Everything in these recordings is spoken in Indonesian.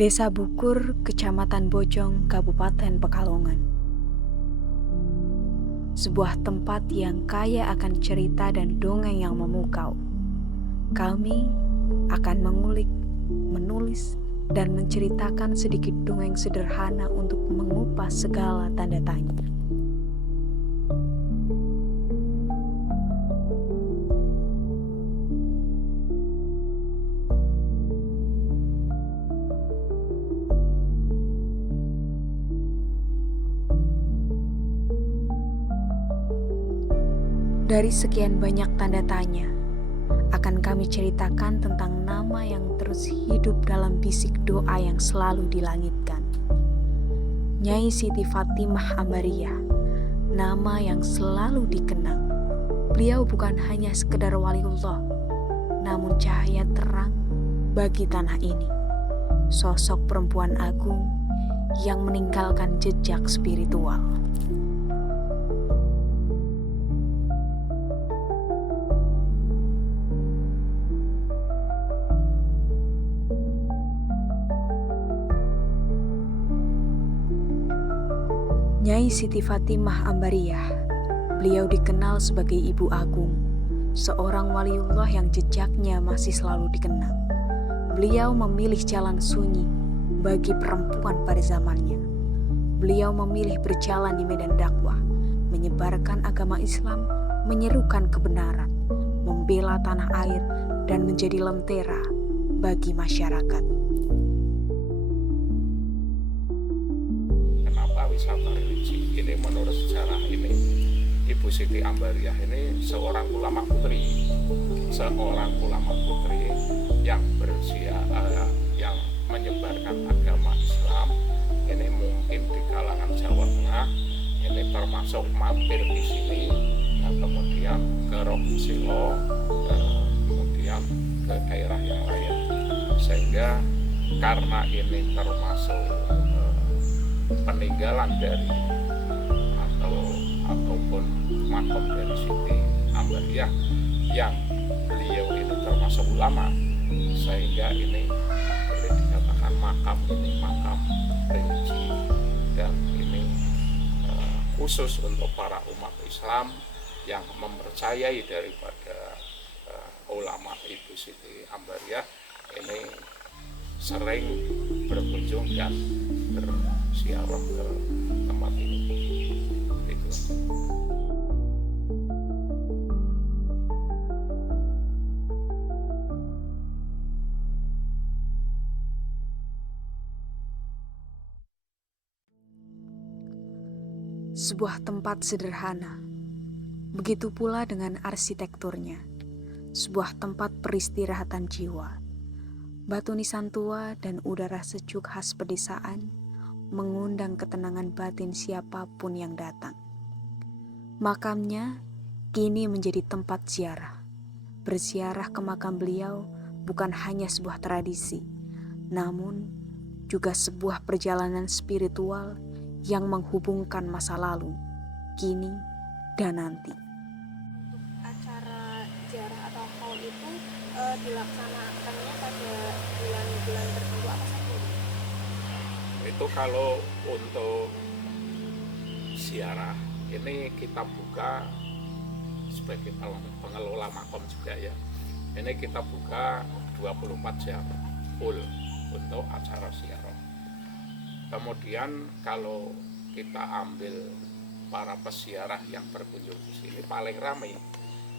Desa Bukur, Kecamatan Bojong, Kabupaten Pekalongan. Sebuah tempat yang kaya akan cerita dan dongeng yang memukau. Kami akan mengulik, menulis, dan menceritakan sedikit dongeng sederhana untuk mengupas segala tanda tanya. Dari sekian banyak tanda tanya, akan kami ceritakan tentang nama yang terus hidup dalam bisik doa yang selalu dilangitkan. Nyai Siti Fatimah Ambariyah, nama yang selalu dikenang. Beliau bukan hanya sekedar waliullah, namun cahaya terang bagi tanah ini. Sosok perempuan agung yang meninggalkan jejak spiritual. Nyai Siti Fatimah Ambariyah, beliau dikenal sebagai Ibu Agung, seorang waliullah yang jejaknya masih selalu dikenang. Beliau memilih jalan sunyi bagi perempuan pada zamannya. Beliau memilih berjalan di medan dakwah, menyebarkan agama Islam, menyerukan kebenaran, membela tanah air, dan menjadi lentera bagi masyarakat. Wisata religi ini menurut sejarah ini Ibu Siti Ambariyah ini seorang ulama putri yang yang menyebarkan agama Islam. Ini mungkin di kalangan Jawa Tengah ini termasuk mampir di sini, kemudian ke Rohsilo, kemudian ke daerah yang lain, sehingga karena ini termasuk peninggalan dari ataupun makam dari Siti Ambariyah yang beliau ini termasuk ulama, sehingga ini boleh dikatakan makam religi, dan ini khusus untuk para umat Islam yang mempercayai daripada ulama Ibu Siti Ambariyah ini sering berkunjung dan bersiarah ke tempat ini. Itu. Sebuah tempat sederhana, begitu pula dengan arsitekturnya. Sebuah tempat peristirahatan jiwa. Batu nisan tua dan udara sejuk khas pedesaan mengundang ketenangan batin siapapun yang datang. Makamnya kini menjadi tempat ziarah. Berziarah ke makam beliau bukan hanya sebuah tradisi, namun juga sebuah perjalanan spiritual yang menghubungkan masa lalu, kini, dan nanti. Acara ziarah atau haul itu dilaksanakannya pada bulan-bulan tertentu apa saja? Itu kalau untuk ziarah ini kita buka sebagai pengelola makam juga ya. Ini kita buka 24 jam full untuk acara ziarah. Kemudian kalau kita ambil para peziarah yang berkunjung di sini paling ramai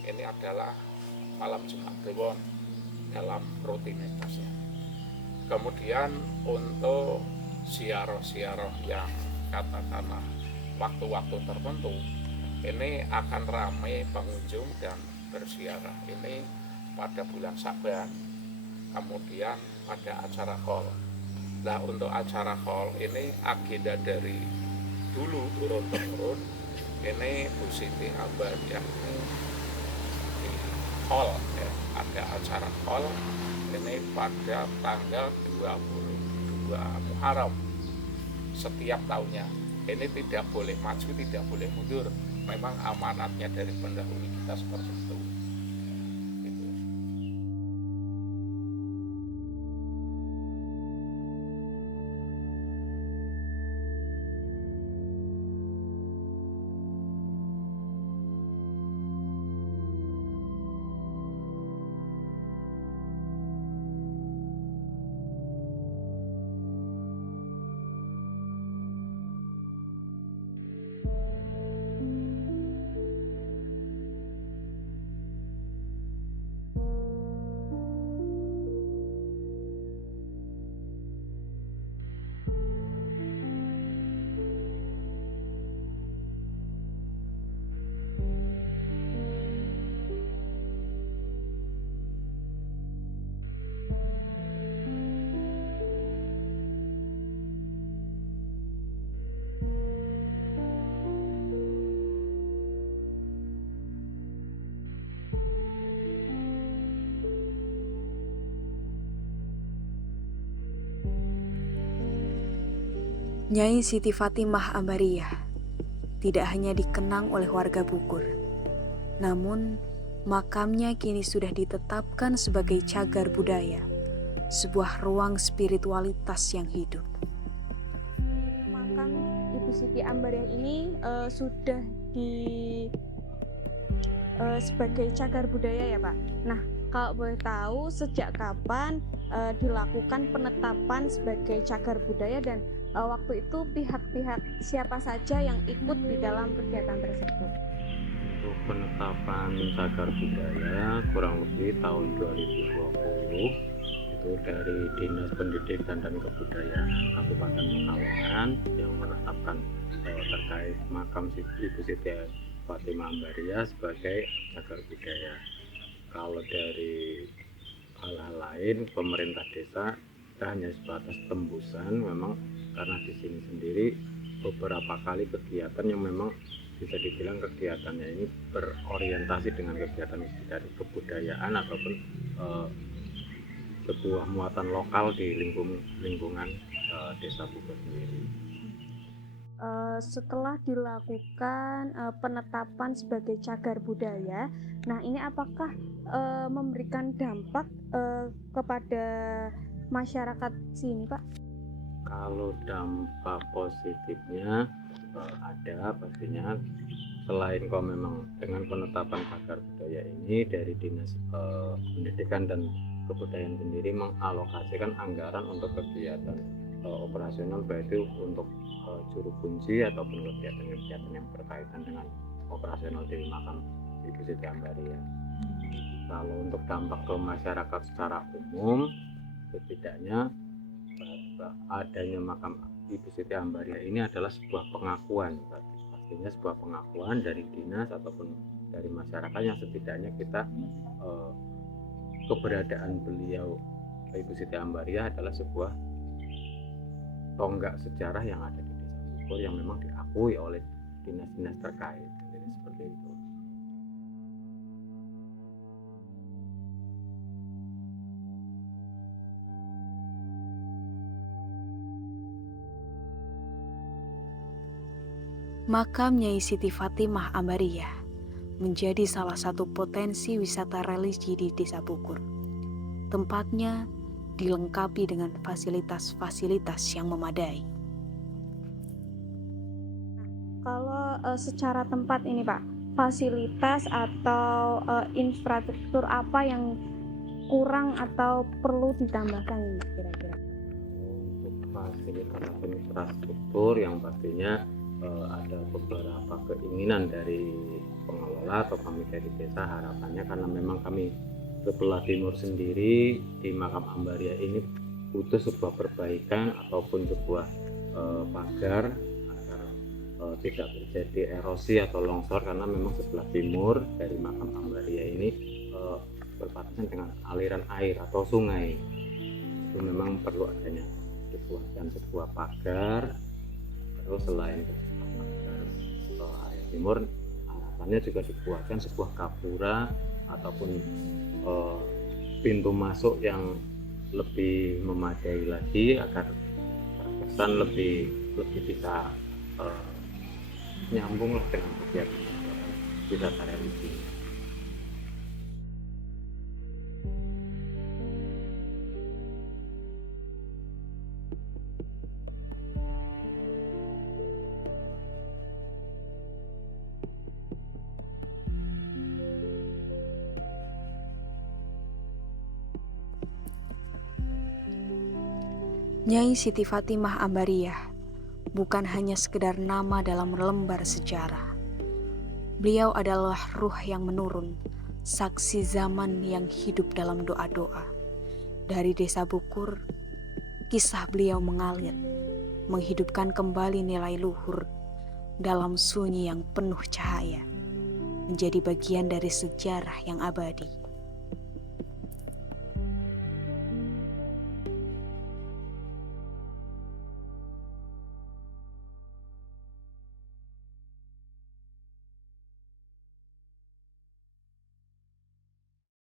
ini adalah malam Jumat Kliwon dalam rutinitasnya. Kemudian untuk ziarah-ziarah yang katakanlah waktu-waktu tertentu ini akan ramai pengunjung dan berziarah ini pada bulan Sa'ban, kemudian pada acara haul. Nah, untuk acara haul ini agenda dari dulu turun-temurun ini Bu Siti Ambariyah ini di haul ya, ada acara haul ini pada tanggal 22 Muharram setiap tahunnya. Ini tidak boleh maju, tidak boleh mundur. Memang amanatnya dari pendahulu kita seperti itu. Nyai Siti Fatimah Ambariyah tidak hanya dikenang oleh warga Bukur, namun makamnya kini sudah ditetapkan sebagai cagar budaya, sebuah ruang spiritualitas yang hidup. Makam Ibu Siti Ambariyah ini sudah sebagai cagar budaya ya Pak. Nah, kalau boleh tahu sejak kapan dilakukan penetapan sebagai cagar budaya dan waktu itu pihak-pihak siapa saja yang ikut di dalam kegiatan tersebut? Untuk penetapan cagar budaya kurang lebih tahun 2020 itu dari Dinas Pendidikan dan Kebudayaan Kabupaten Pekalongan yang menetapkan terkait makam Ibu Siti Fatimah Ambariyah sebagai cagar budaya. Kalau dari hal-hal lain, pemerintah desa kita hanya sebatas tembusan, memang karena di sini sendiri beberapa kali kegiatan yang memang bisa dibilang kegiatannya ini berorientasi dengan kegiatan dari kebudayaan ataupun sebuah muatan lokal di lingkungan desa Bukur sendiri. Setelah dilakukan penetapan sebagai cagar budaya, nah ini apakah memberikan dampak kepada masyarakat sini, Pak? Kalau dampak positifnya ada pastinya, selain kalau memang dengan penetapan cagar budaya ini dari Dinas Pendidikan dan Kebudayaan sendiri mengalokasikan anggaran untuk kegiatan operasional, baik itu untuk juru kunci ataupun kegiatan-kegiatan yang berkaitan dengan operasional di makam Ibu Siti Ambariyah. Kalau untuk dampak ke masyarakat secara umum, setidaknya adanya makam Ibu Siti Ambariyah ini adalah sebuah pengakuan, pastinya sebuah pengakuan dari dinas ataupun dari masyarakat yang setidaknya kita keberadaan beliau Ibu Siti Ambariyah adalah sebuah tonggak sejarah yang ada di Desa Bukur yang memang diakui oleh dinas-dinas terkait. Jadi seperti itu. Makam Nyai Siti Fatimah Ambariyah menjadi salah satu potensi wisata religi di Desa Bukur. Tempatnya dilengkapi dengan fasilitas-fasilitas yang memadai. Kalau secara tempat ini Pak, fasilitas atau infrastruktur apa yang kurang atau perlu ditambahkan ini kira-kira? Untuk fasilitas atau infrastruktur yang pastinya ada beberapa keinginan dari pengelola atau kami dari desa, harapannya karena memang kami sebelah timur sendiri di makam Ambariyah ini butuh sebuah perbaikan ataupun sebuah pagar agar tidak terjadi erosi atau longsor, karena memang sebelah timur dari makam Ambariyah ini berbatasan dengan aliran air atau sungai. Itu memang perlu adanya dibuatkan sebuah pagar. Terus selain area timur, harapannya juga dibuatkan sebuah gapura ataupun pintu masuk yang lebih memadai lagi agar terkesan lebih bisa nyambung lah dengan kegiatan wisata religi. Nyai Siti Fatimah Ambariyah bukan hanya sekedar nama dalam lembar sejarah. Beliau adalah ruh yang menurun, saksi zaman yang hidup dalam doa-doa. Dari Desa Bukur, kisah beliau mengalir, menghidupkan kembali nilai luhur dalam sunyi yang penuh cahaya, menjadi bagian dari sejarah yang abadi.